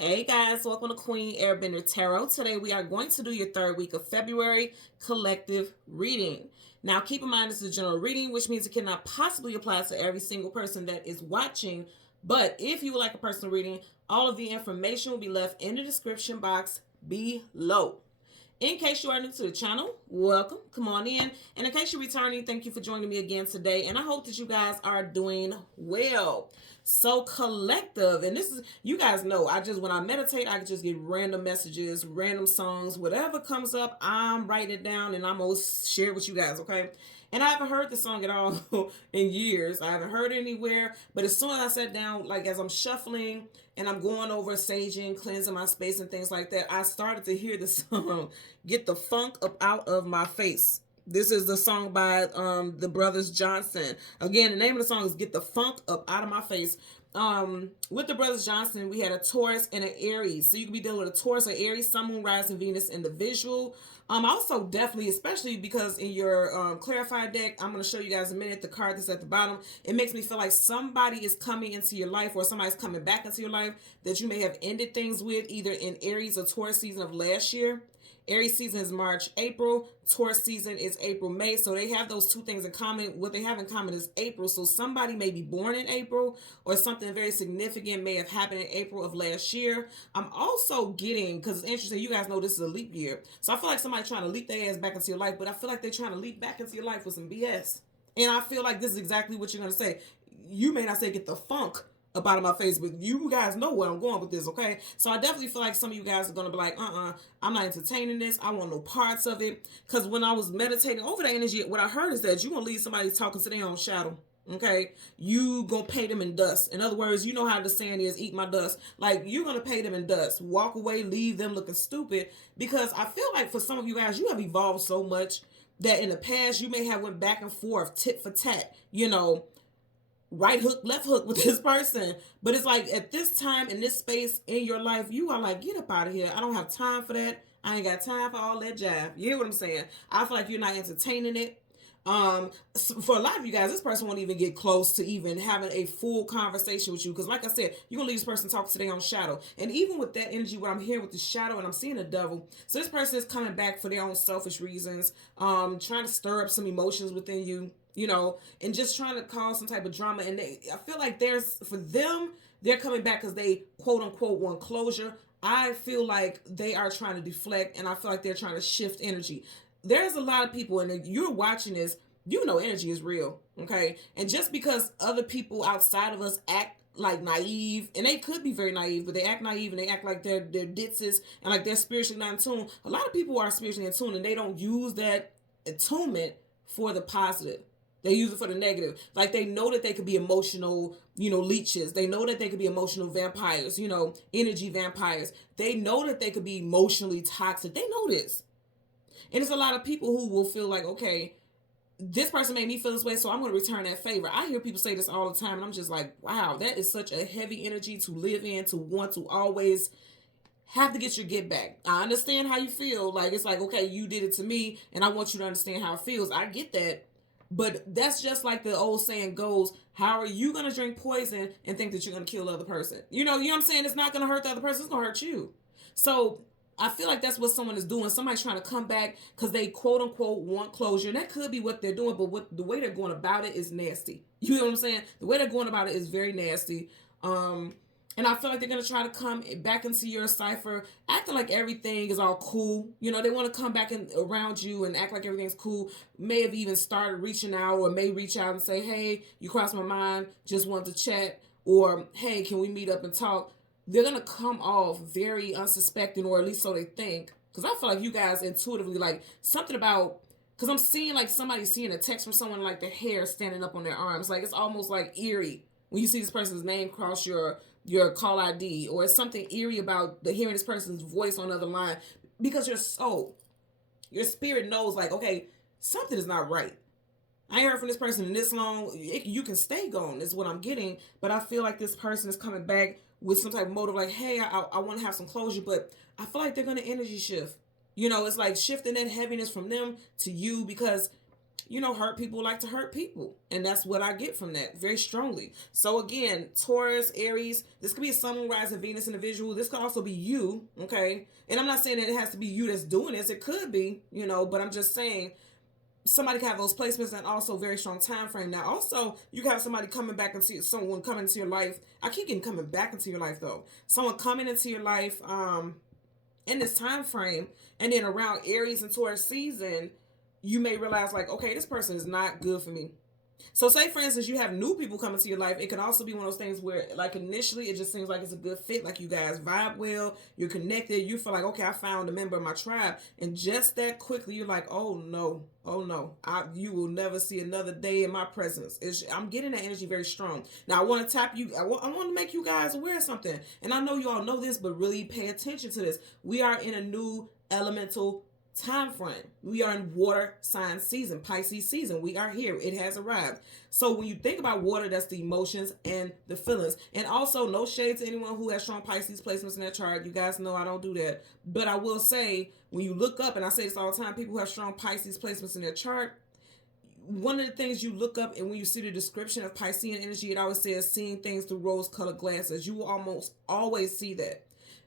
Hey guys, welcome to Queen Airbender Tarot. Today we are going to do your third week of February collective reading. Now keep in mind this is a general reading, which means it cannot possibly apply to every single person that is watching. But if you would like a personal reading, all of the information will be left in the description box below. In case you are new to the channel, welcome, come on in. And in case you're returning, thank you for joining me again today. And I hope that you guys are doing well. So collective, and this is, you guys know, when I meditate, I just get random messages, random songs, whatever comes up, I'm writing it down and I'm going to share it with you guys, okay? And I haven't heard the song at all in years. I haven't heard it anywhere. But as soon as I sat down, like as I'm shuffling and I'm going over saging, cleansing my space and things like that, I started to hear the song, Get the Funk Up Out of My Face. This is the song by the Brothers Johnson. Again, the name of the song is Get the Funk Up Out of My Face. With the Brothers Johnson, we had a Taurus and an Aries. So you can be dealing with a Taurus or Aries, Sun, Moon, Rising, Venus in the visual. Also definitely, especially because in your clarified deck, I'm going to show you guys in a minute the card that's at the bottom. It makes me feel like somebody is coming into your life or somebody's coming back into your life that you may have ended things with either in Aries or Taurus season of last year. Aries season is March, April. Taurus season is April, May. So they have those two things in common. What they have in common is April. So somebody may be born in April or something very significant may have happened in April of last year. I'm also getting, because it's interesting, you guys know this is a leap year. So I feel like somebody trying to leap their ass back into your life, but I feel like they're trying to leap back into your life with some BS. And I feel like this is exactly what you're going to say. You may not say get the funk up out of my face, but you guys know where I'm going with this, okay? So I definitely feel like some of you guys are going to be like, I'm not entertaining this. I want no parts of it. Because when I was meditating over the energy, what I heard is that you're going to leave somebody talking to their own shadow, okay? You going to pay them in dust. In other words, you know how the saying is, eat my dust. Like, you're going to pay them in dust. Walk away, leave them looking stupid. Because I feel like for some of you guys, you have evolved so much that in the past, you may have went back and forth, tit for tat, right hook, left hook with this person. But it's like at this time in this space in your life, you are like, get up out of here. I don't have time for that. I ain't got time for all that jive. You hear what I'm saying? I feel like you're not entertaining it. For a lot of you guys, this person won't even get close to even having a full conversation with you. Because like I said, you're going to leave this person talk to their own shadow. And even with that energy, what I'm hearing with the shadow, and I'm seeing the devil. So this person is coming back for their own selfish reasons, trying to stir up some emotions within you, and just trying to cause some type of drama. And I feel like they're coming back because they quote unquote want closure. I feel like they are trying to deflect, and I feel like they're trying to shift energy. There's a lot of people, and you're watching this, energy is real, okay? And just because other people outside of us act like naive, and they could be very naive, but they act naive and they act like they're ditzes and like they're spiritually not in tune. A lot of people are spiritually in tune, and they don't use that attunement for the positive. They use it for the negative. Like they know that they could be emotional, leeches. They know that they could be emotional vampires, energy vampires. They know that they could be emotionally toxic. They know this. And it's a lot of people who will feel like, okay, this person made me feel this way, so I'm going to return that favor. I hear people say this all the time, and I'm just like, wow, that is such a heavy energy to live in, to want to always have to get your get back. I understand how you feel. Like, it's like, okay, you did it to me, and I want you to understand how it feels. I get that. But that's just like the old saying goes, how are you going to drink poison and think that you're going to kill the other person? You know what I'm saying? It's not going to hurt the other person. It's going to hurt you. So I feel like that's what someone is doing. Somebody's trying to come back because they quote unquote want closure. And that could be what they're doing, but the way they're going about it is nasty. You know what I'm saying? The way they're going about it is very nasty. And I feel like they're going to try to come back into your cipher, acting like everything is all cool. They want to come back around you and act like everything's cool. May have even started reaching out, or may reach out and say, hey, you crossed my mind, just wanted to chat. Or, hey, can we meet up and talk? They're going to come off very unsuspecting, or at least so they think. Because I feel like you guys intuitively, like, something about, because I'm seeing like somebody seeing a text from someone, like the hair standing up on their arms. Like, it's almost like eerie when you see this person's name cross your call ID, or it's something eerie about hearing this person's voice on the other line, because your soul, your spirit knows like, okay, something is not right. I ain't heard from this person in this long. You can stay gone is what I'm getting, but I feel like this person is coming back with some type of motive like, hey, I want to have some closure, but I feel like they're going to energy shift. It's like shifting that heaviness from them to you, because hurt people like to hurt people. And that's what I get from that very strongly. So again, Taurus, Aries, this could be a Sun, rising Venus individual. This could also be you, okay? And I'm not saying that it has to be you that's doing this. It could be, but I'm just saying somebody can have those placements and also very strong time frame. Now, also, you can have somebody someone coming into your life. I keep getting coming back into your life, though. Someone coming into your life in this time frame, and then around Aries and Taurus season, you may realize, like, okay, this person is not good for me. So say, for instance, you have new people coming to your life. It can also be one of those things where, like, initially it just seems like it's a good fit. Like, you guys vibe well, you're connected, you feel like, okay, I found a member of my tribe. And just that quickly, you're like, oh no, you will never see another day in my presence. I'm getting that energy very strong. Now, I want to tap you. I want to make you guys aware of something. And I know you all know this, but really pay attention to this. We are in a new elemental time frame. We are in water sign season, Pisces season. We are here. It has arrived. So when you think about water, that's the emotions and the feelings. And also, no shade to anyone who has strong Pisces placements in their chart. You guys know I don't do that. But I will say, when you look up, and I say this all the time, people who have strong Pisces placements in their chart, one of the things you look up, and when you see the description of Piscean energy, it always says seeing things through rose-colored glasses. You will almost always see that.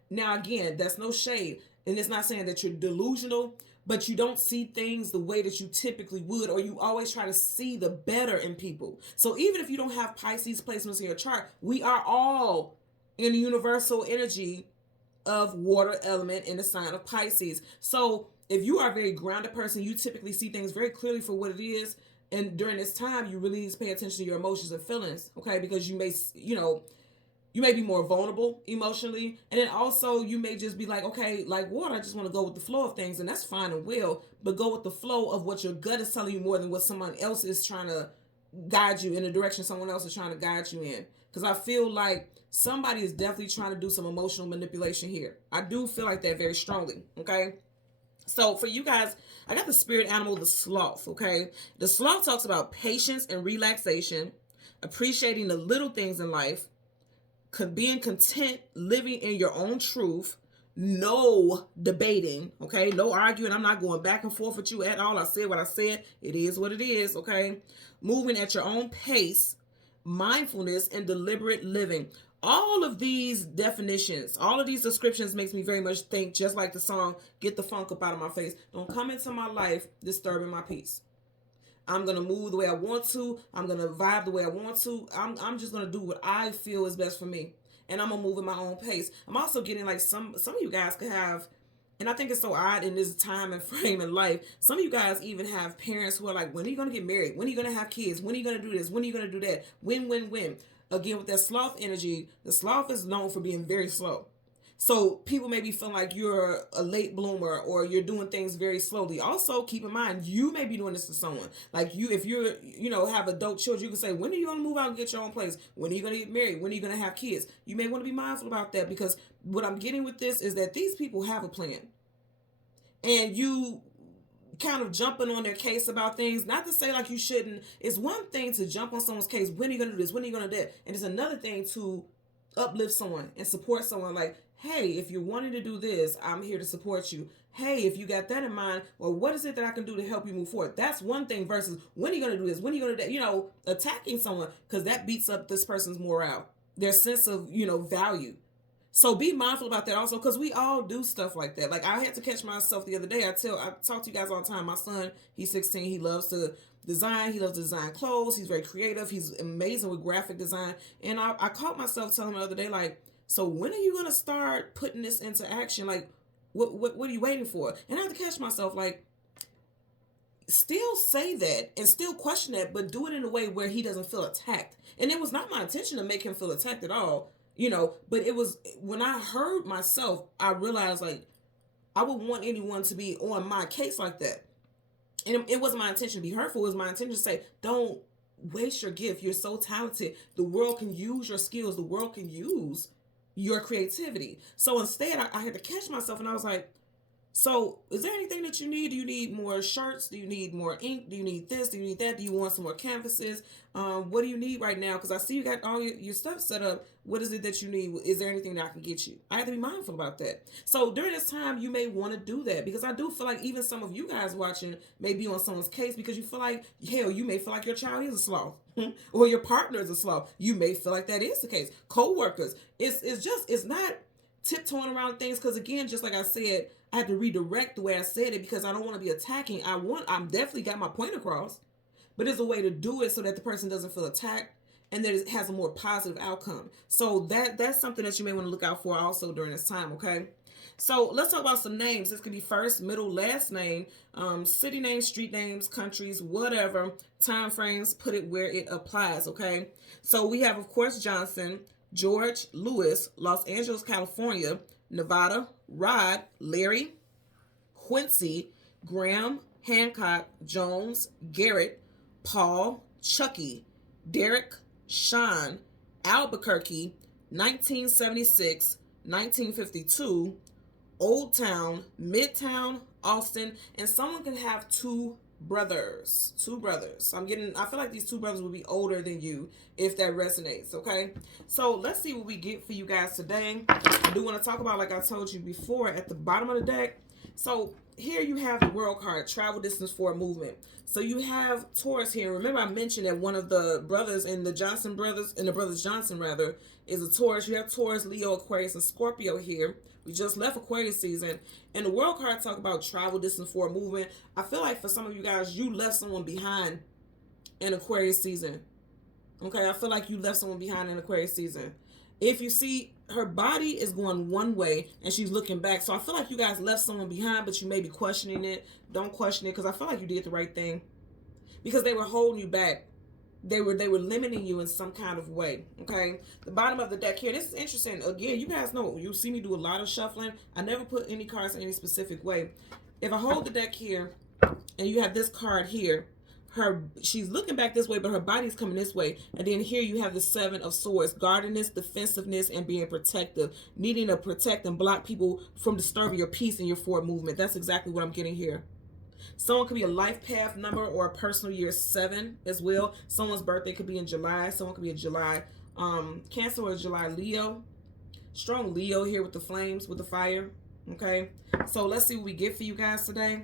Now, again, that's no shade. And it's not saying that you're delusional, but you don't see things the way that you typically would, or you always try to see the better in people. So even if you don't have Pisces placements in your chart, we are all in the universal energy of water element in the sign of Pisces. So if you are a very grounded person, you typically see things very clearly for what it is. And during this time, you really need to pay attention to your emotions and feelings, okay? Because you may, you may be more vulnerable emotionally. And then also you may just be like, okay, like water, I just want to go with the flow of things. And that's fine and well, but go with the flow of what your gut is telling you more than what someone else is trying to guide you in the direction someone else is trying to guide you in. Because I feel like somebody is definitely trying to do some emotional manipulation here. I do feel like that very strongly, okay? So for you guys, I got the spirit animal, the sloth, okay? The sloth talks about patience and relaxation, appreciating the little things in life, being content, living in your own truth, no debating, okay? No arguing. I'm not going back and forth with you at all. I said what I said. It is what it is, okay? Moving at your own pace, mindfulness, and deliberate living. All of these definitions, all of these descriptions makes me very much think, just like the song, Get the Funk Up Out of My Face. Don't come into my life disturbing my peace. I'm going to move the way I want to. I'm going to vibe the way I want to. I'm just going to do what I feel is best for me. And I'm going to move at my own pace. I'm also getting like some of you guys could have, and I think it's so odd in this time and frame in life, some of you guys even have parents who are like, when are you going to get married? When are you going to have kids? When are you going to do this? When are you going to do that? When? Again, with that sloth energy, the sloth is known for being very slow. So people may be feeling like you're a late bloomer or you're doing things very slowly. Also, keep in mind, you may be doing this to someone. Like if you're, have adult children, you can say, when are you going to move out and get your own place? When are you going to get married? When are you going to have kids? You may want to be mindful about that, because what I'm getting with this is that these people have a plan. And you kind of jumping on their case about things, not to say like you shouldn't. It's one thing to jump on someone's case. When are you going to do this? When are you going to do that? And it's another thing to uplift someone and support someone, like, hey, if you're wanting to do this, I'm here to support you. Hey, if you got that in mind, well, what is it that I can do to help you move forward? That's one thing versus when are you going to do this? When are you going to do that? Attacking someone, because that beats up this person's morale, their sense of, value. So be mindful about that also, because we all do stuff like that. Like, I had to catch myself the other day. I talk to you guys all the time. My son, he's 16. He loves to design. He loves to design clothes. He's very creative. He's amazing with graphic design. And I caught myself telling him the other day, like, so when are you going to start putting this into action? Like, what are you waiting for? And I have to catch myself, like, still say that and still question that, but do it in a way where he doesn't feel attacked. And it was not my intention to make him feel attacked at all, but it was, when I heard myself, I realized, like, I would want anyone to be on my case like that. And it wasn't my intention to be hurtful. It was my intention to say, don't waste your gift. You're so talented. The world can use your skills. The world can use your creativity. So instead, I had to catch myself, and I was like, so is there anything that you need? Do you need more shirts? Do you need more ink? Do you need this? Do you need that? Do you want some more canvases? What do you need right now? Because I see you got all your stuff set up. What is it that you need? Is there anything that I can get you? I have to be mindful about that. So during this time, you may want to do that, because I do feel like even some of you guys watching may be on someone's case, because you feel like, hell, you may feel like your child is a sloth or your partner is a sloth. You may feel like that is the case. Co-workers. It's not tiptoeing around things, because again, just like I said, I had to redirect the way I said it, because I don't want to be attacking. I'm definitely got my point across, but there's a way to do it so that the person doesn't feel attacked and that it has a more positive outcome. So that's something that you may want to look out for also during this time, okay? So let's talk about some names. This could be first, middle, last name, city names, street names, countries, whatever, time frames, put it where it applies, okay? So we have, of course, Johnson, George, Lewis, Los Angeles, California, Nevada, Rod, Larry, Quincy, Graham, Hancock, Jones, Garrett, Paul, Chucky, Derek, Sean, Albuquerque, 1976, 1952, Old Town, Midtown, Austin, and someone can have two brothers. I feel like these two brothers will be older than you if that resonates, okay? So let's see what we get for you guys today. I do want to talk about, like I told you before, at the bottom of the deck. So here you have the World card, travel distance for a movement. So you have Taurus here. Remember I mentioned that one of the brothers in the Johnson brothers, in the brothers Johnson rather, is a Taurus. You have Taurus, Leo, Aquarius, and Scorpio here. We just left Aquarius season. And the World card talk about travel distance for a movement. I feel like for some of you guys, you left someone behind in Aquarius season. Okay, I feel like you left someone behind in Aquarius season. If you see, her body is going one way and she's looking back. So I feel like you guys left someone behind, but you may be questioning it. Don't question it, because I feel like you did the right thing. Because they were holding you back. They were limiting you in some kind of way, okay? The bottom of the deck here, this is interesting. Again, you guys know, you see me do a lot of shuffling. I never put any cards in any specific way. If I hold the deck here and you have this card here, she's looking back this way, but her body's coming this way. And then here you have the Seven of Swords, guardedness, defensiveness, and being protective, needing to protect and block people from disturbing your peace and your forward movement. That's exactly what I'm getting here. Someone could be a life path number or a personal year 7 as well. Someone's birthday could be in July. Someone could be a July Cancer or a July Leo. Strong Leo here with the flames, with the fire. Okay, so let's see what we get for you guys today.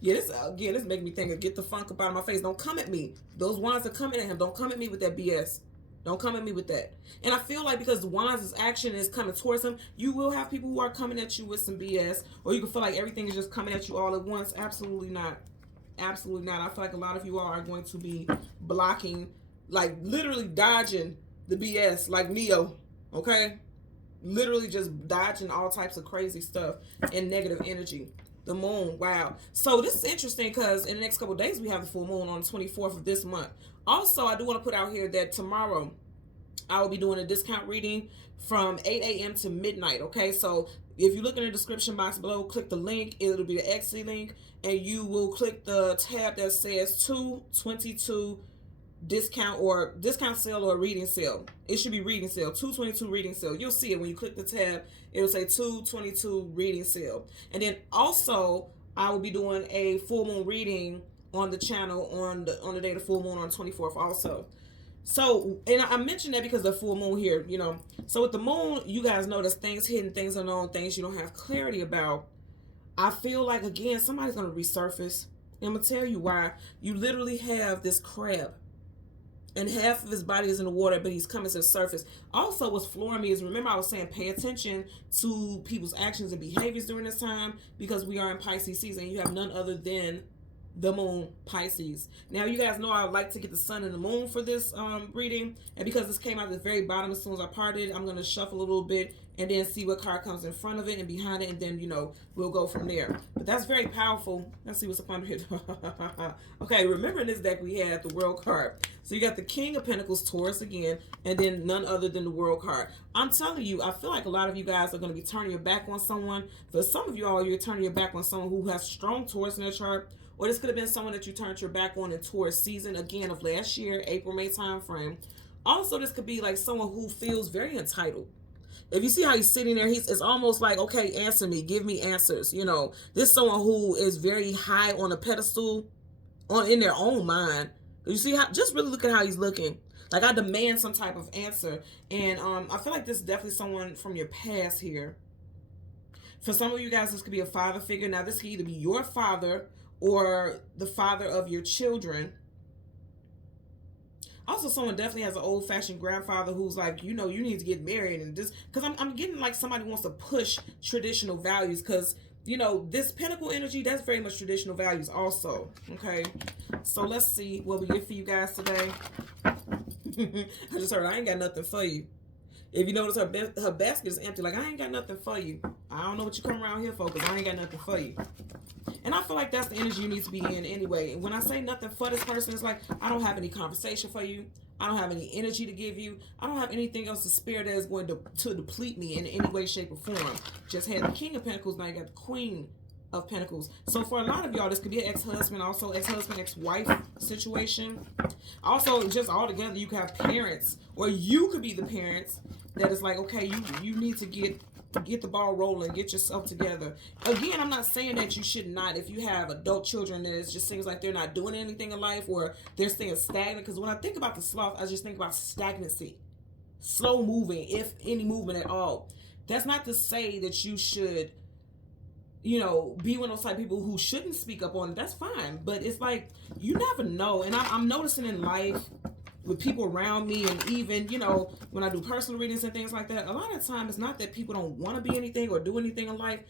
This making me think of get the funk up out of my face. Don't come at me. Those wands are coming at him. Don't come at me with that BS. Don't come at me with that. And I feel like because the wands' action is coming towards him, you will have people who are coming at you with some BS, or you can feel like everything is just coming at you all at once. Absolutely not. Absolutely not. I feel like a lot of you all are going to be blocking, like literally dodging the BS, like Neo. Okay? Literally just dodging all types of crazy stuff and negative energy. The moon, wow. So this is interesting because in the next couple of days we have the full moon on the 24th of this month. Also, I do want to put out here that tomorrow I will be doing a discount reading from 8 a.m. to midnight, okay? So if you look in the description box below, click the link. It'll be the Etsy link, and you will click the tab that says 222 discount sale or reading sale. It should be reading sale, 222 reading sale. You'll see it when you click the tab. It'll say 222 reading sale. And then also I will be doing a full moon reading on the channel on the day of the full moon on the 24th also. So, and I mentioned that because the full moon here, you know. So with the moon, you guys know there's things hidden, things unknown, things you don't have clarity about. I feel like, again, somebody's going to resurface. And I'm going to tell you why. You literally have this crab, and half of his body is in the water, but he's coming to the surface. Also, what's flooring me is, remember I was saying pay attention to people's actions and behaviors during this time, because we are in Pisces season. You have none other than the moon, Pisces. Now, you guys know I like to get the sun and the moon for this reading, and because this came out at the very bottom as soon as I parted, I'm going to shuffle a little bit and then see what card comes in front of it and behind it, and then, you know, we'll go from there. But that's very powerful. Let's see what's up under here. Okay, remember in this deck we had the World card. So you got the King of Pentacles, Taurus again, and then none other than the World card. I'm telling you, I feel like a lot of you guys are going to be turning your back on someone. For some of you all, you're turning your back on someone who has strong Taurus in their chart, or this could have been someone that you turned your back on in Taurus season, again, of last year, April, May time frame. Also, this could be like someone who feels very entitled. If you see how he's sitting there, it's almost like, okay, answer me, give me answers. You know, this is someone who is very high on a pedestal in their own mind. You see how, just really look at how he's looking. Like I demand some type of answer. And I feel like this is definitely someone from your past here. For some of you guys, this could be a father figure. Now, this could either be your father or the father of your children. Also, someone definitely has an old-fashioned grandfather who's like, you know, you need to get married. And this, because I'm getting like somebody wants to push traditional values, because, you know, this Pentacle energy, that's very much traditional values also. Okay, so let's see what we get for you guys today. I just heard I ain't got nothing for you. If you notice, her basket is empty. Like, I ain't got nothing for you. I don't know what you come around here for, because I ain't got nothing for you. And I feel like that's the energy you need to be in anyway. When I say nothing for this person, it's like, I don't have any conversation for you. I don't have any energy to give you. I don't have anything else to spare that is going to deplete me in any way, shape, or form. Just had the King of Pentacles, now you got the Queen of Pentacles. So for a lot of y'all, this could be an ex-husband, also ex-husband, ex-wife situation. Also, just all together, you could have parents, or you could be the parents that is like, okay, you need to get the ball rolling, get yourself together. Again, I'm not saying that you should not, if you have adult children that it just seems like they're not doing anything in life, or they're staying stagnant. Because when I think about the sloth, I just think about stagnancy, slow moving, if any movement at all. That's not to say that you should, you know, be one of those type of people who shouldn't speak up on it. That's fine. But it's like, you never know. And I'm noticing in life, with people around me, and even, you know, when I do personal readings and things like that, a lot of the time it's not that people don't want to be anything or do anything in life.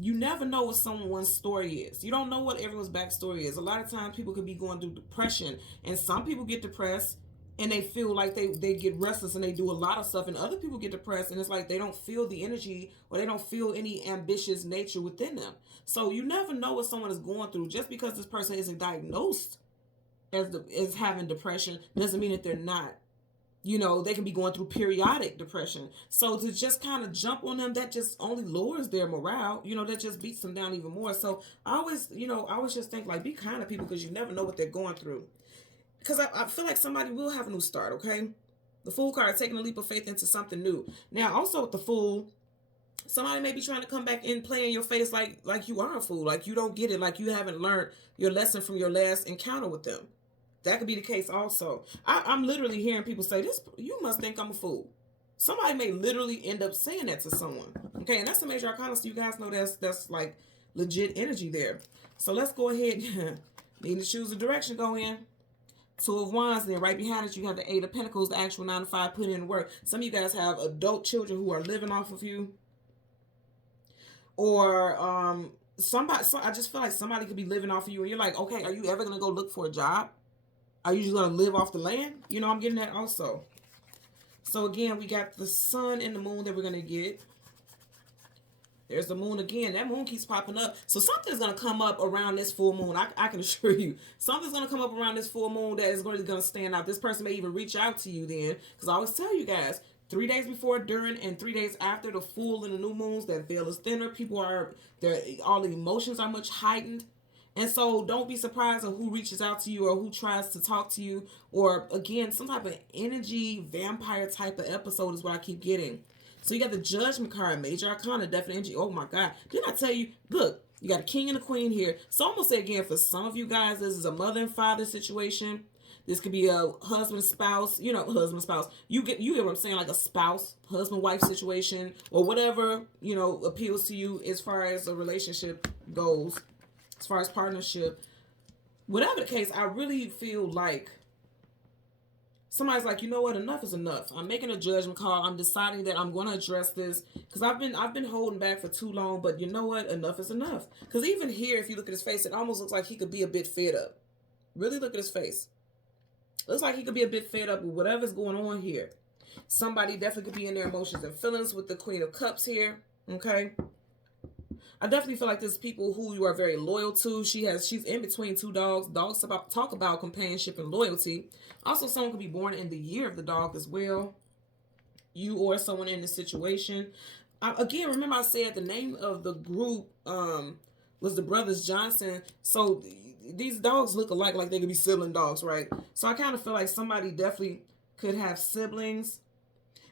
You never know what someone's story is. You don't know what everyone's backstory is. A lot of times people could be going through depression, and some people get depressed and they feel like they get restless and they do a lot of stuff, and other people get depressed and it's like they don't feel the energy, or they don't feel any ambitious nature within them. So you never know what someone is going through. Just because this person isn't diagnosed as having depression doesn't mean that they're not. You know, they can be going through periodic depression. So to just kind of jump on them, that just only lowers their morale. You know, that just beats them down even more. So I always just think, like, be kind to people, because you never know what they're going through. Because I feel like somebody will have a new start, okay? The Fool card, taking a leap of faith into something new. Now, also with the Fool, somebody may be trying to come back and play in your face like you are a fool, like you don't get it, like you haven't learned your lesson from your last encounter with them. That could be the case also. I'm literally hearing people say, "This, you must think I'm a fool." Somebody may literally end up saying that to someone. Okay, and that's the major arcana, so you guys know that's like legit energy there. So let's go ahead. Need to choose a direction, go in. Two of Wands, then right behind it you have the Eight of Pentacles, the actual 9 to 5, put in work. Some of you guys have adult children who are living off of you. Or I just feel like somebody could be living off of you, and you're like, okay, are you ever going to go look for a job? Are you just going to live off the land? You know, I'm getting that also. So again, we got the sun and the moon that we're going to get. There's the moon again. That moon keeps popping up. So something's going to come up around this full moon. I can assure you. Something's going to come up around this full moon that is really going to stand out. This person may even reach out to you then. Because I always tell you guys, 3 days before, during, and 3 days after the full and the new moons, that veil is thinner. All the emotions are much heightened. And so don't be surprised on who reaches out to you or who tries to talk to you. Or again, some type of energy vampire type of episode is what I keep getting. So you got the Judgment card, major arcana, definite energy. Oh my God. Didn't I tell you? Look, you got a king and a queen here. So I'm going to say again, for some of you guys, this is a mother and father situation. This could be a husband, spouse, husband, spouse. You get what I'm saying, like a spouse, husband, wife situation, or whatever, appeals to you as far as a relationship goes, as far as partnership. Whatever the case, I really feel like somebody's like, you know what, enough is enough. I'm making a judgment call. I'm deciding that I'm going to address this because I've been holding back for too long. But you know what, enough is enough. Because even here, if you look at his face, it almost looks like he could be a bit fed up. Really look at his face. Looks like he could be a bit fed up with whatever's going on here. Somebody definitely could be in their emotions and feelings with the Queen of Cups here. Okay. I definitely feel like there's people who you are very loyal to. She's in between two dogs. Dogs talk about companionship and loyalty. Also, someone could be born in the year of the dog as well. You or someone in this situation. Again, remember I said the name of the group was the Brothers Johnson. So these dogs look alike, like they could be sibling dogs, right? So I kind of feel like somebody definitely could have siblings.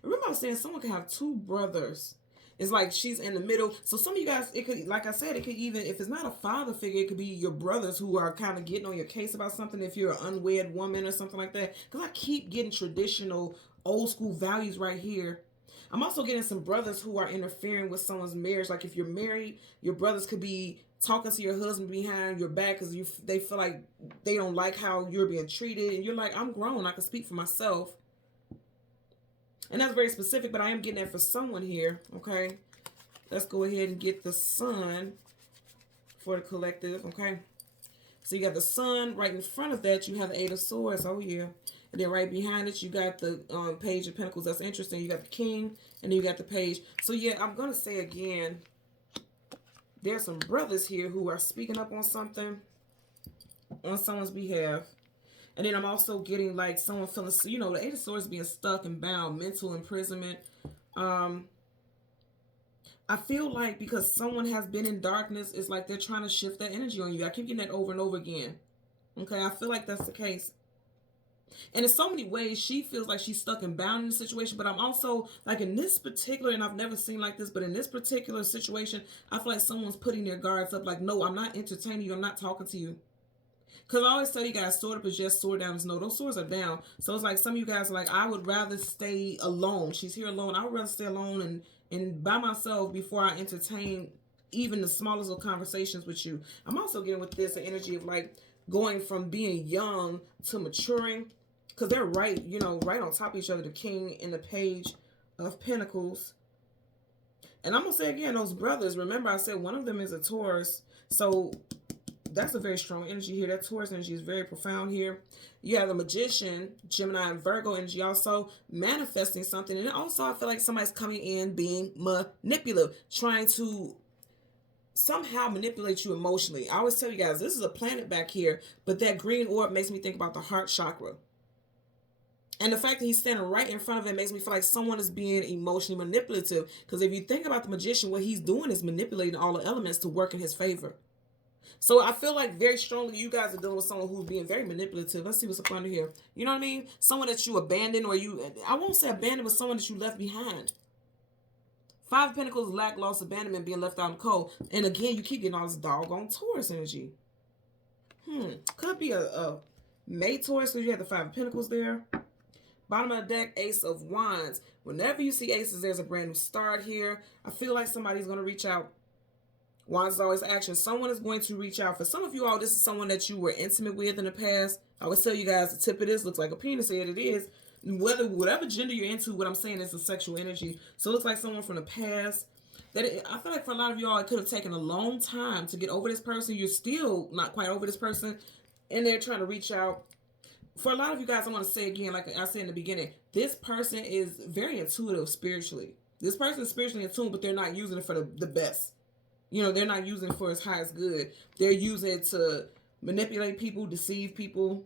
Remember I was saying someone could have two brothers. It's like she's in the middle. So some of you guys, it could, like I said, it could even, if it's not a father figure, it could be your brothers who are kind of getting on your case about something. If you're an unwed woman or something like that, because I keep getting traditional, old school values right here. I'm also getting some brothers who are interfering with someone's marriage. Like if you're married, your brothers could be talking to your husband behind your back because they feel like they don't like how you're being treated, and you're like, I'm grown, I can speak for myself. And that's very specific, but I am getting that for someone here, okay? Let's go ahead and get the sun for the collective, okay? So you got the sun. Right in front of that, you have the Eight of Swords. Oh, yeah. And then right behind it, you got the Page of Pentacles. That's interesting. You got the King, and then you got the Page. So, yeah, I'm going to say again, there's some brothers here who are speaking up on something on someone's behalf. And then I'm also getting like someone feeling, you know, the Eight of Swords being stuck and bound, mental imprisonment. I feel like because someone has been in darkness, it's like they're trying to shift that energy on you. I keep getting that over and over again. Okay, I feel like that's the case. And in so many ways, she feels like she's stuck and bound in the situation. But I'm also, like in this particular, and I've never seen like this, but in this particular situation, I feel like someone's putting their guards up. Like, no, I'm not entertaining you. I'm not talking to you. Because I always tell you guys, sword up is just, sword down is no. Those swords are down. So it's like some of you guys are like, I would rather stay alone. She's here alone. I would rather stay alone and by myself before I entertain even the smallest of conversations with you. I'm also getting with this the energy of like going from being young to maturing. Because they're right, you know, right on top of each other. The King and the Page of Pentacles. And I'm going to say again, those brothers, remember I said one of them is a Taurus. So that's a very strong energy here. That Taurus energy is very profound here. You have the Magician, Gemini, and Virgo energy also manifesting something. And also I feel like somebody's coming in being manipulative, trying to somehow manipulate you emotionally. I always tell you guys, this is a planet back here, but that green orb makes me think about the heart chakra. And the fact that he's standing right in front of it makes me feel like someone is being emotionally manipulative. Because if you think about the Magician, what he's doing is manipulating all the elements to work in his favor. So I feel like very strongly you guys are dealing with someone who's being very manipulative. Let's see what's up under here. You know what I mean? Someone that you abandoned, or I won't say abandoned, but someone that you left behind. Five of Pentacles, lack, loss, abandonment, being left out in the cold. And again, you keep getting all this doggone Taurus energy. Could be a May Taurus because you have the Five of Pentacles there. Bottom of the deck, Ace of Wands. Whenever you see aces, there's a brand new start here. I feel like somebody's going to reach out. Wands is always action. Someone is going to reach out. For some of you all, this is someone that you were intimate with in the past. I always tell you guys the tip of this looks like a penis, and it is. Whatever gender you're into, what I'm saying is a sexual energy. So it looks like someone from the past. I feel like for a lot of y'all, it could have taken a long time to get over this person. You're still not quite over this person, and they're trying to reach out. For a lot of you guys, I want to say again, like I said in the beginning, this person is very intuitive spiritually. This person is spiritually in tune, but they're not using it for the best. You know, they're not using it for its highest good. They're using it to manipulate people, deceive people.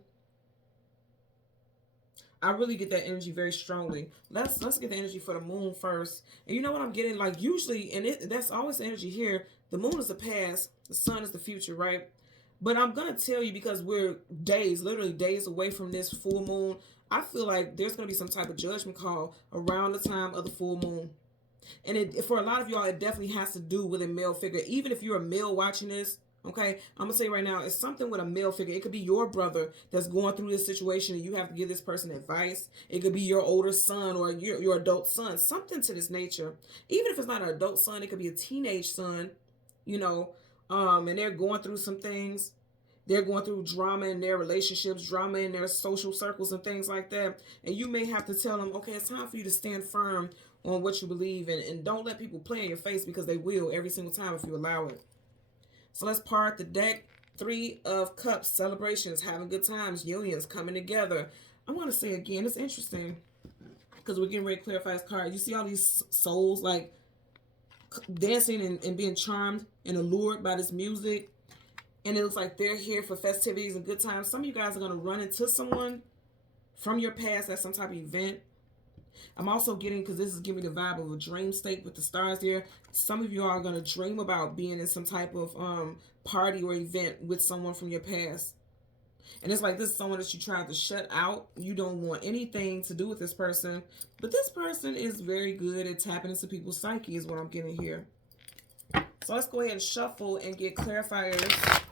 I really get that energy very strongly. Let's get the energy for the moon first. And you know what I'm getting? Like usually, and that's always the energy here. The moon is the past. The sun is the future, right? But I'm going to tell you, because we're literally days away from this full moon, I feel like there's going to be some type of judgment call around the time of the full moon. And for a lot of y'all, it definitely has to do with a male figure. Even if you're a male watching this, okay, I'm going to say right now, it's something with a male figure. It could be your brother that's going through this situation and you have to give this person advice. It could be your older son or your adult son, something to this nature. Even if it's not an adult son, it could be a teenage son, you know, and they're going through some things. They're going through drama in their relationships, drama in their social circles and things like that. And you may have to tell them, okay, it's time for you to stand firm on what you believe in, and don't let people play in your face, because they will every single time if you allow it. So let's part the deck. Three of Cups, celebrations, having good times, unions, coming together. I want to say again, it's interesting because we're getting ready to clarify this card. You see all these souls like dancing and being charmed and allured by this music. And it looks like they're here for festivities and good times. Some of you guys are going to run into someone from your past at some type of event. I'm also getting, because this is giving me the vibe of a dream state with the stars there. Some of you are going to dream about being in some type of party or event with someone from your past. And it's like this is someone that you tried to shut out. You don't want anything to do with this person. But this person is very good at tapping into people's psyche is what I'm getting here. So let's go ahead and shuffle and get clarifiers.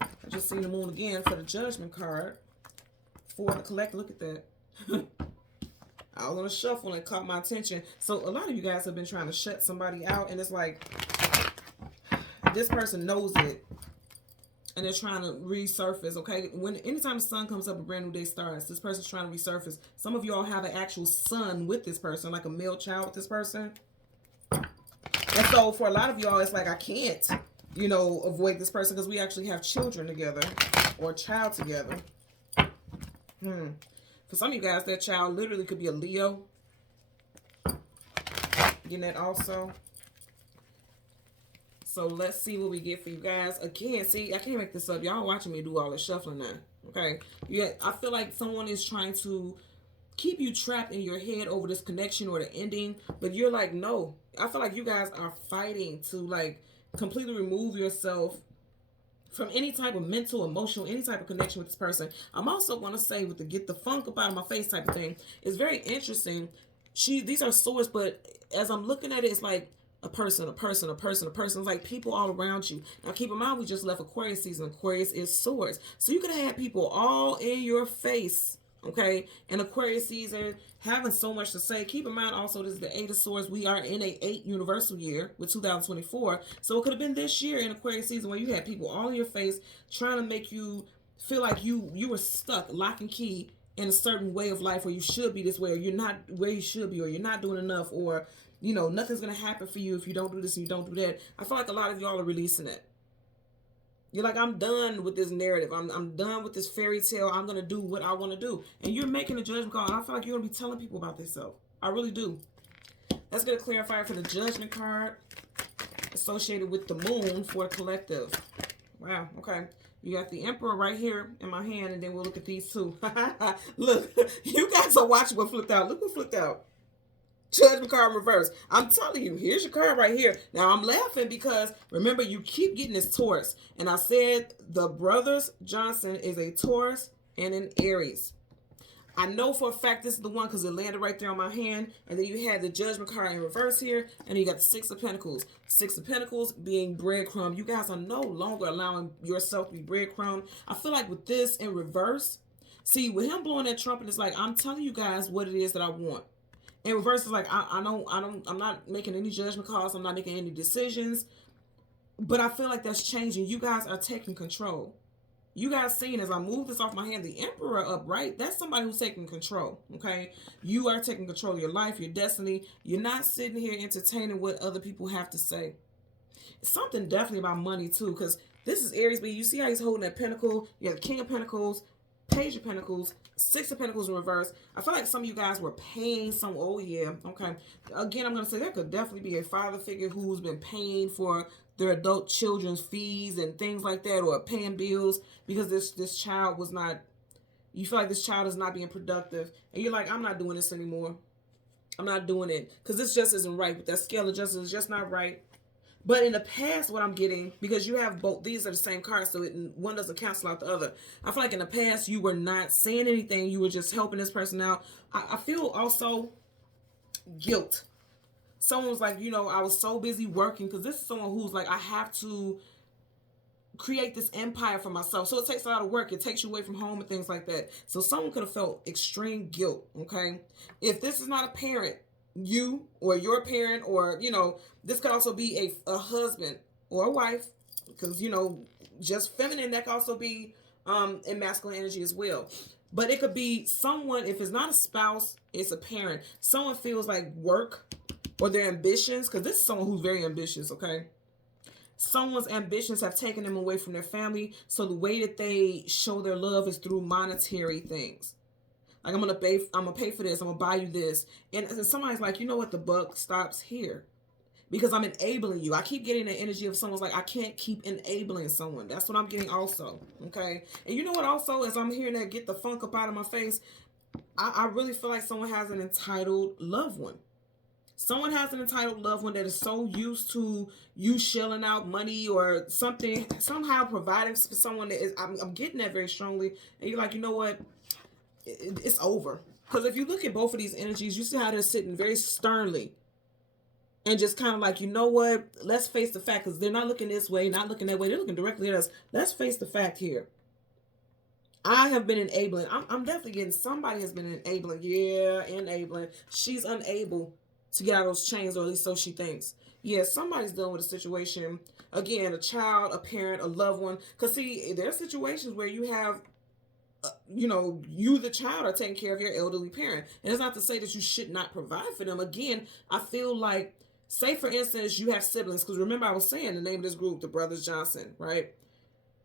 I just seen the moon again for the Judgment card. For the collector. Look at that. I was on a shuffle and it caught my attention. So a lot of you guys have been trying to shut somebody out. And it's like this person knows it. And they're trying to resurface, okay? Anytime the sun comes up, a brand new day starts. This person's trying to resurface. Some of y'all have an actual son with this person, like a male child with this person. And so for a lot of y'all, it's like, I can't, you know, avoid this person because we actually have children together or a child together. For some of you guys, that child literally could be a Leo. Getting that also. So let's see what we get for you guys. Again, see, I can't make this up. Y'all watching me do all this shuffling now. Okay. Yeah, I feel like someone is trying to keep you trapped in your head over this connection or the ending. But you're like, no. I feel like you guys are fighting to like completely remove yourself from any type of mental, emotional, any type of connection with this person. I'm also going to say with the get the funk up out of my face type of thing. It's very interesting. These are swords, but as I'm looking at it, it's like, a person. It's like people all around you. Now, keep in mind, we just left Aquarius season. Aquarius is swords. So you could have had people all in your face, okay, in Aquarius season, having so much to say. Keep in mind, also, this is the 8 of Swords. We are in a 8 universal year with 2024. So it could have been this year in Aquarius season where you had people all in your face trying to make you feel like you were stuck, lock and key, in a certain way of life where you should be this way, or you're not where you should be, or you're not doing enough, or you know, nothing's going to happen for you if you don't do this and you don't do that. I feel like a lot of y'all are releasing it. You're like, I'm done with this narrative. I'm done with this fairy tale. I'm going to do what I want to do. And you're making a judgment call. And I feel like you're going to be telling people about themselves. I really do. Let's get a clarifier for the Judgment card associated with the moon for the collective. Wow. Okay. You got the Emperor right here in my hand. And then we'll look at these two. Look, you guys are watching what flipped out. Look what flipped out. Judgment card in reverse. I'm telling you, here's your card right here. Now, I'm laughing because, remember, you keep getting this Taurus. And I said the Brothers Johnson is a Taurus and an Aries. I know for a fact this is the one because it landed right there on my hand. And then you had the Judgment card in reverse here. And you got the 6 of Pentacles. 6 of Pentacles being breadcrumb. You guys are no longer allowing yourself to be breadcrumb. I feel like with this in reverse, see, with him blowing that trumpet, it's like, I'm telling you guys what it is that I want. In reverse, is like, I'm not making any judgment calls. I'm not making any decisions. But I feel like that's changing. You guys are taking control. You guys seeing as I move this off my hand, the Emperor up, right? That's somebody who's taking control, okay? You are taking control of your life, your destiny. You're not sitting here entertaining what other people have to say. It's something definitely about money, too, because this is Aries, but you see how he's holding that pentacle? You have the King of Pentacles, Page of Pentacles, 6 of Pentacles in reverse. I feel like some of you guys were paying some. Oh, yeah. Okay. Again, I'm going to say that could definitely be a father figure who's been paying for their adult children's fees and things like that, or paying bills because this child was not, you feel like this child is not being productive. And you're like, I'm not doing this anymore. I'm not doing it because this just isn't right. But that scale of justice is just not right. But in the past, what I'm getting, because you have both, these are the same cards, so one doesn't cancel out the other. I feel like in the past, you were not saying anything. You were just helping this person out. I feel also guilt. Someone's like, you know, I was so busy working, because this is someone who's like, I have to create this empire for myself. So it takes a lot of work. It takes you away from home and things like that. So someone could have felt extreme guilt, okay? If this is not a parent, you or your parent, or, you know, this could also be a husband or a wife, because, you know, just feminine, that could also be in masculine energy as well. But it could be someone, if it's not a spouse, it's a parent. Someone feels like work or their ambitions, because this is someone who's very ambitious, okay? Someone's ambitions have taken them away from their family, so the way that they show their love is through monetary things. Like, I'm gonna pay for this. I'm gonna buy you this. And somebody's like, you know what? The buck stops here, because I'm enabling you. I keep getting the energy of someone's like, I can't keep enabling someone. That's what I'm getting also. Okay. And you know what? Also, as I'm hearing that get the funk up out of my face, I really feel like someone has an entitled loved one. Someone has an entitled loved one that is so used to you shelling out money or something, somehow providing for someone that is, I'm getting that very strongly. And you're like, you know what? It's over. Because if you look at both of these energies, you see how they're sitting very sternly and just kind of like, you know what? Let's face the fact, because they're not looking this way, not looking that way. They're looking directly at us. Let's face the fact here. I have been enabling. I'm definitely getting, somebody has been enabling. Yeah, enabling. She's unable to get out of those chains, or at least so she thinks. Yeah, somebody's dealing with a situation. Again, a child, a parent, a loved one. Because see, there are situations where you have, you, the child, are taking care of your elderly parent. And it's not to say that you should not provide for them. Again, I feel like, say for instance, you have siblings. Because remember I was saying the name of this group, the Brothers Johnson, right?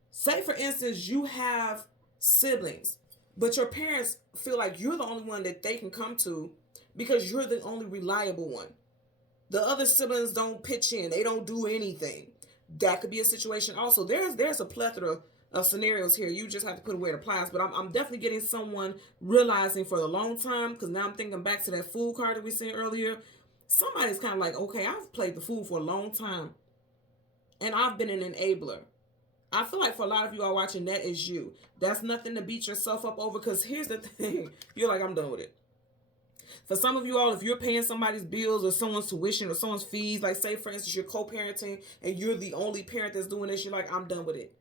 Say for instance, you have siblings, but your parents feel like you're the only one that they can come to because you're the only reliable one. The other siblings don't pitch in. They don't do anything. That could be a situation also. There's a plethora of scenarios here. You just have to put away the applies. But I'm definitely getting someone realizing for a long time, because now I'm thinking back to that fool card that we seen earlier. Somebody's kind of like, okay, I've played the fool for a long time, and I've been an enabler. I feel like for a lot of you all watching, that is you. That's nothing to beat yourself up over, because here's the thing. You're like, I'm done with it. For some of you all, if you're paying somebody's bills or someone's tuition or someone's fees, like say for instance, you're co-parenting and you're the only parent that's doing this, you're like, I'm done with it.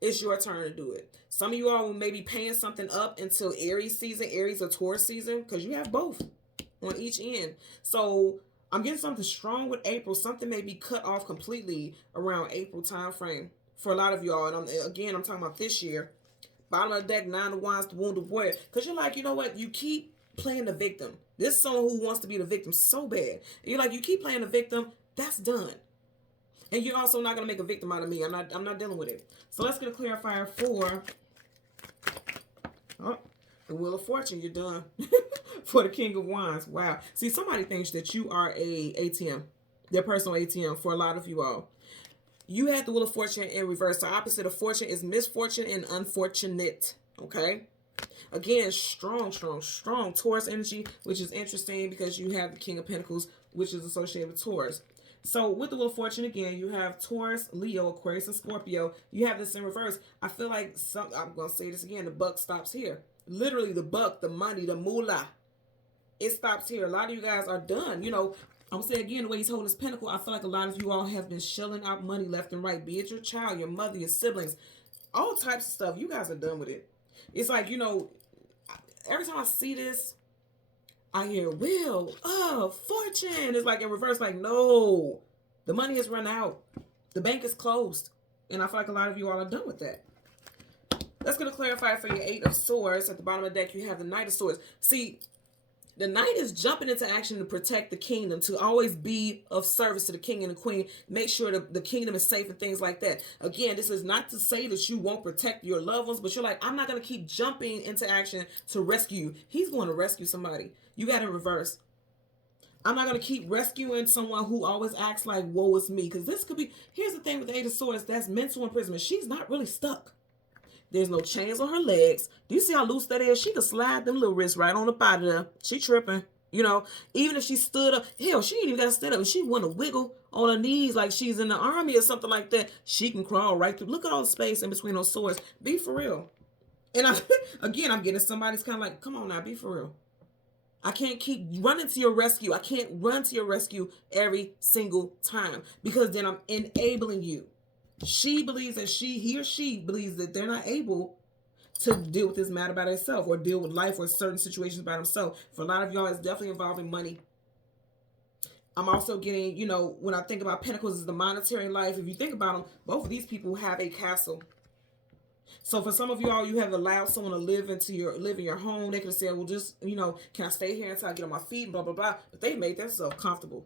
It's your turn to do it. Some of you all will maybe paying something up until Aries season, Aries or Taurus season, because you have both on each end. So I'm getting something strong with April. Something may be cut off completely around April time frame for a lot of y'all. And I'm talking about this year. Bottom of the deck, 9 of Wands, the Wounded Warrior. Because you're like, you know what? You keep playing the victim. This is someone who wants to be the victim so bad. And you're like, you keep playing the victim. That's done. And you're also not going to make a victim out of me. I'm not dealing with it. So let's get a clarifier for the Wheel of Fortune. You're done. For the King of Wands. Wow. See, somebody thinks that you are a ATM. Their personal ATM for a lot of you all. You had the Wheel of Fortune in reverse. The opposite of fortune is misfortune and unfortunate. Okay? Again, strong Taurus energy, which is interesting because you have the King of Pentacles, which is associated with Taurus. So with the Wheel of Fortune, again, you have Taurus, Leo, Aquarius, and Scorpio. You have this in reverse. I feel like I'm going to say this again. The buck stops here. Literally, the buck, the money, the moolah. It stops here. A lot of you guys are done. You know, I'm going to say again, the way he's holding his pentacle, I feel like a lot of you all have been shelling out money left and right. Be it your child, your mother, your siblings, all types of stuff. You guys are done with it. It's like, you know, every time I see this, I hear Wheel of Fortune. It's like in reverse, like, no, the money has run out. The bank is closed. And I feel like a lot of you all are done with that. Let's get a clarifier for your 8 of Swords. At the bottom of the deck, you have the Knight of Swords. See, the Knight is jumping into action to protect the kingdom, to always be of service to the king and the queen, make sure the kingdom is safe and things like that. Again, this is not to say that you won't protect your loved ones, but you're like, I'm not going to keep jumping into action to rescue you. He's going to rescue somebody. You got to reverse. I'm not going to keep rescuing someone who always acts like, woe is me. Because this could be, here's the thing with the 8 of Swords, that's mental imprisonment. She's not really stuck. There's no chains on her legs. Do you see how loose that is? She could slide them little wrists right on up out of there. She tripping. You know, even if she stood up, hell, she ain't even got to stand up. If she want to wiggle on her knees like she's in the army or something like that, she can crawl right through. Look at all the space in between those swords. Be for real. And I'm getting somebody's kind of like, come on now, be for real. I can't keep running to your rescue. I can't run to your rescue every single time because then I'm enabling you. She believes that he or she believes that they're not able to deal with this matter by themselves or deal with life or certain situations by themselves. For a lot of y'all, it's definitely involving money. I'm also getting, you know, when I think about Pentacles as the monetary life, if you think about them, both of these people have a castle. So for some of y'all, you have allowed someone to live in your home. They could have said, well, just, you know, can I stay here until I get on my feet, blah, blah, blah. But they made themselves comfortable.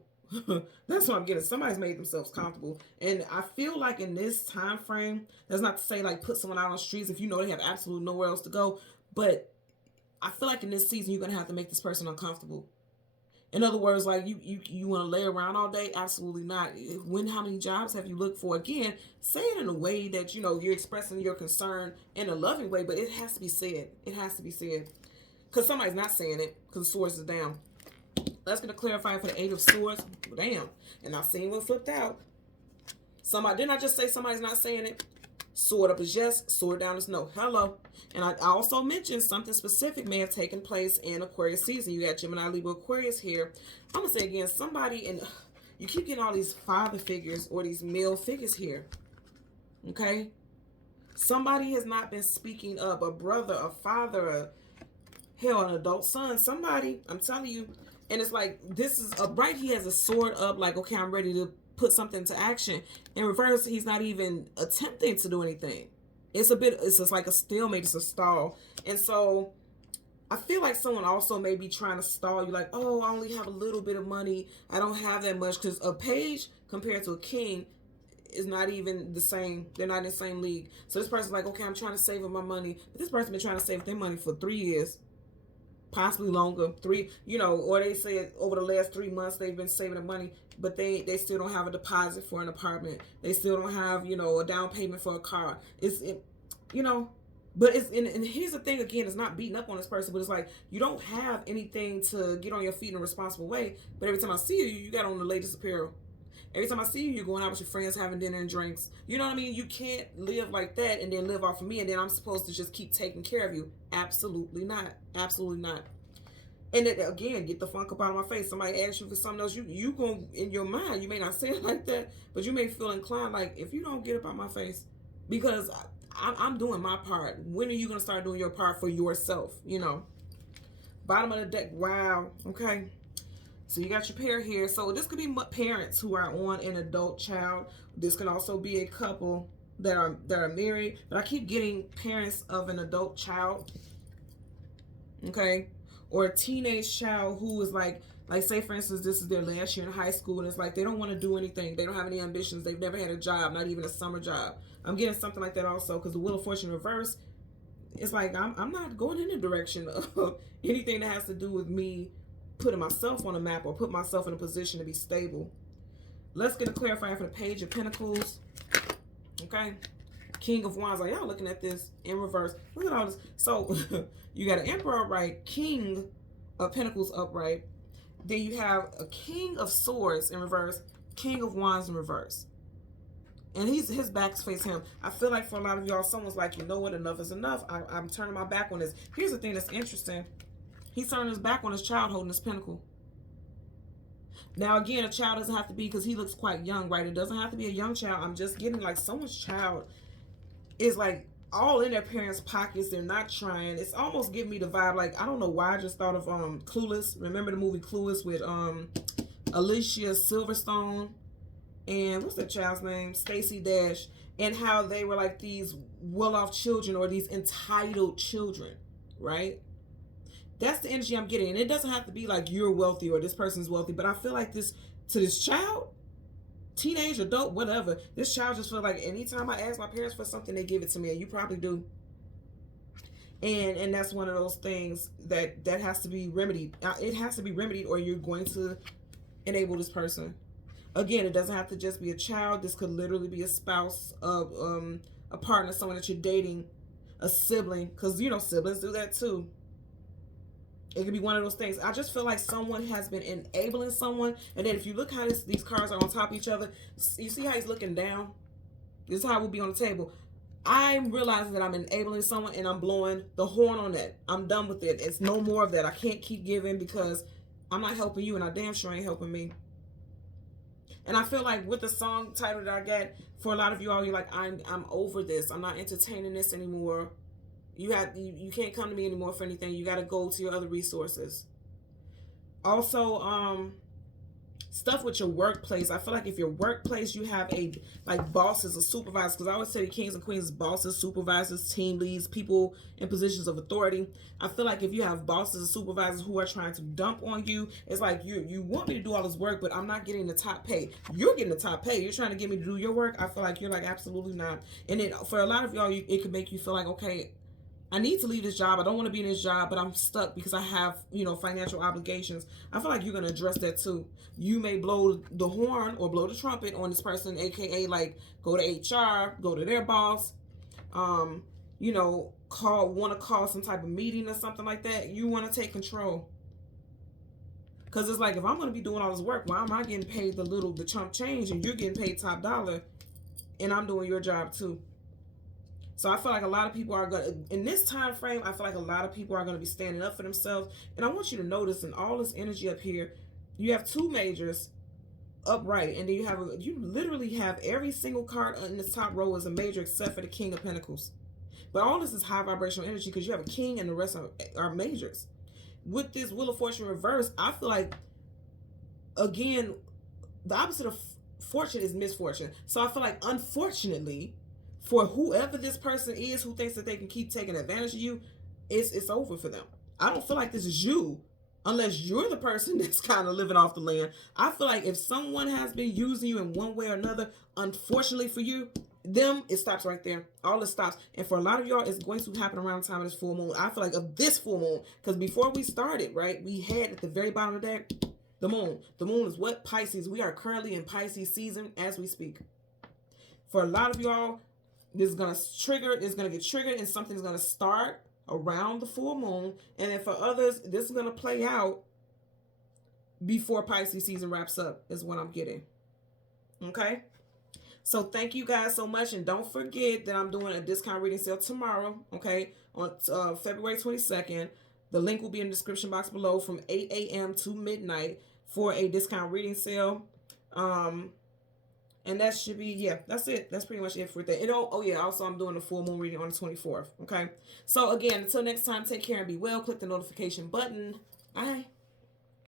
That's what I'm getting. Somebody's made themselves comfortable. And I feel like in this time frame, that's not to say like put someone out on the streets if you know they have absolutely nowhere else to go. But I feel like in this season, you're going to have to make this person uncomfortable. In other words, like you want to lay around all day? Absolutely not. How many jobs have you looked for? Again, say it in a way that, you know, you're expressing your concern in a loving way, but it has to be said. It has to be said. Because somebody's not saying it because the swords is down. Let's get a clarifier for the Eight of Swords. Damn. And I seen what flipped out. Somebody, didn't I just say somebody's not saying it? Sword up is yes, sword down is no. Hello. And I also mentioned something specific may have taken place in Aquarius season. You got Gemini, Libra, Aquarius here. I'm going to say again, somebody, and you keep getting all these father figures or these male figures here. Okay? Somebody has not been speaking up. A brother, a father, an adult son. Somebody, I'm telling you. And it's like, this is a right. He has a sword up, like, okay, I'm ready to put something to action. In reverse, he's not even attempting to do anything. It's just like a stalemate. It's a stall. And so I feel like someone also may be trying to stall you, like, oh, I only have a little bit of money. I don't have that much. Because a page compared to a king is not even the same. They're not in the same league. So this person's like, okay, I'm trying to save up my money. But this person's been trying to save their money for 3 years. Possibly longer, or they say over the last 3 months they've been saving the money, but they still don't have a deposit for an apartment. They still don't have, a down payment for a car. But and here's the thing again, it's not beating up on this person, but it's like you don't have anything to get on your feet in a responsible way. But every time I see you, you got on the latest apparel. Every time I see you, you're going out with your friends, having dinner and drinks. You know what I mean? You can't live like that and then live off of me, and then I'm supposed to just keep taking care of you. Absolutely not. Absolutely not. And then, again, get the funk up out of my face. Somebody asks you for something else, you going in your mind, you may not say it like that, but you may feel inclined like, if you don't get up out my face, because I'm doing my part. When are you going to start doing your part for yourself? Bottom of the deck. Wow. Okay. So you got your pair here. So this could be parents who are on an adult child. This can also be a couple that are married. But I keep getting parents of an adult child. Okay. Or a teenage child who is like say for instance, this is their last year in high school and it's like they don't want to do anything. They don't have any ambitions. They've never had a job, not even a summer job. I'm getting something like that also, because the Wheel of Fortune reverse, it's like I'm not going in the direction of anything that has to do with me putting myself on a map or put myself in a position to be stable. Let's get a clarifier for the Page of Pentacles. Okay. King of Wands. Are y'all looking at this in reverse? Look at all this. So you got an Emperor upright, King of Pentacles upright. Then you have a King of Swords in reverse, King of Wands in reverse. And his back's face him. I feel like for a lot of y'all, someone's like, you know what, enough is enough. I'm turning my back on this. Here's the thing that's interesting. He's turning his back on his child holding his pentacle. Now, again, a child doesn't have to be, because he looks quite young, right? It doesn't have to be a young child. I'm just getting like someone's child is like all in their parents' pockets. They're not trying. It's almost giving me the vibe, like, I don't know why I just thought of Clueless. Remember the movie Clueless with Alicia Silverstone and what's that child's name? Stacey Dash. And how they were like these well-off children or these entitled children, right? That's the energy I'm getting. And it doesn't have to be like you're wealthy or this person's wealthy, but I feel like this, to this child, teenage, adult, whatever, this child just feels like anytime I ask my parents for something, they give it to me, and you probably do. And that's one of those things that has to be remedied. It has to be remedied, or you're going to enable this person. Again, it doesn't have to just be a child. This could literally be a spouse, of a partner, someone that you're dating, a sibling, because siblings do that too. It could be one of those things. I just feel like someone has been enabling someone. And then if you look how these cards are on top of each other, you see how he's looking down? This is how it would be on the table. I'm realizing that I'm enabling someone and I'm blowing the horn on that. I'm done with it. It's no more of that. I can't keep giving because I'm not helping you and I damn sure ain't helping me. And I feel like with the song title that I got, for a lot of you all, you're like, I'm over this. I'm not entertaining this anymore. You can't come to me anymore for anything. You got to go to your other resources. Also, stuff with your workplace. I feel like if your workplace, you have bosses or supervisors, because I always say kings and queens, bosses, supervisors, team leads, people in positions of authority. I feel like if you have bosses and supervisors who are trying to dump on you, it's like you want me to do all this work, but I'm not getting the top pay. You're getting the top pay. You're trying to get me to do your work. I feel like you're like, absolutely not. And then for a lot of y'all, it could make you feel like, okay, I need to leave this job. I don't want to be in this job, but I'm stuck because I have, financial obligations. I feel like you're going to address that too. You may blow the horn or blow the trumpet on this person, aka like go to HR, go to their boss, want to call some type of meeting or something like that. You want to take control. Because it's like, if I'm going to be doing all this work, why am I getting paid the chump change and you're getting paid top dollar and I'm doing your job too? So I feel like a lot of people are going to, in this time frame, I feel like a lot of people are going to be standing up for themselves. And I want you to notice in all this energy up here, you have two majors upright, and then you literally have every single card in the top row is a major except for the King of Pentacles. But all this is high vibrational energy because you have a king and the rest are majors. With this Wheel of Fortune reverse, I feel like, again, the opposite of fortune is misfortune. So I feel like, unfortunately, for whoever this person is who thinks that they can keep taking advantage of you, it's over for them. I don't feel like this is you, unless you're the person that's kind of living off the land. I feel like if someone has been using you in one way or another, unfortunately for you, it stops right there. All it stops. And for a lot of y'all, it's going to happen around the time of this full moon. I feel like of this full moon, because before we started, right, we had at the very bottom of the deck, the moon. The moon is what? Pisces. We are currently in Pisces season as we speak. For a lot of y'all, this is going to get triggered, and something's going to start around the full moon. And then for others, this is going to play out before Pisces season wraps up, is what I'm getting. Okay? So thank you guys so much. And don't forget that I'm doing a discount reading sale tomorrow, okay, on February 22nd. The link will be in the description box below from 8 a.m. to midnight for a discount reading sale. And that should be, yeah, that's it. That's pretty much it for that. Oh yeah, also I'm doing a full moon reading on the 24th, okay? So again, until next time, take care and be well. Click the notification button. Bye.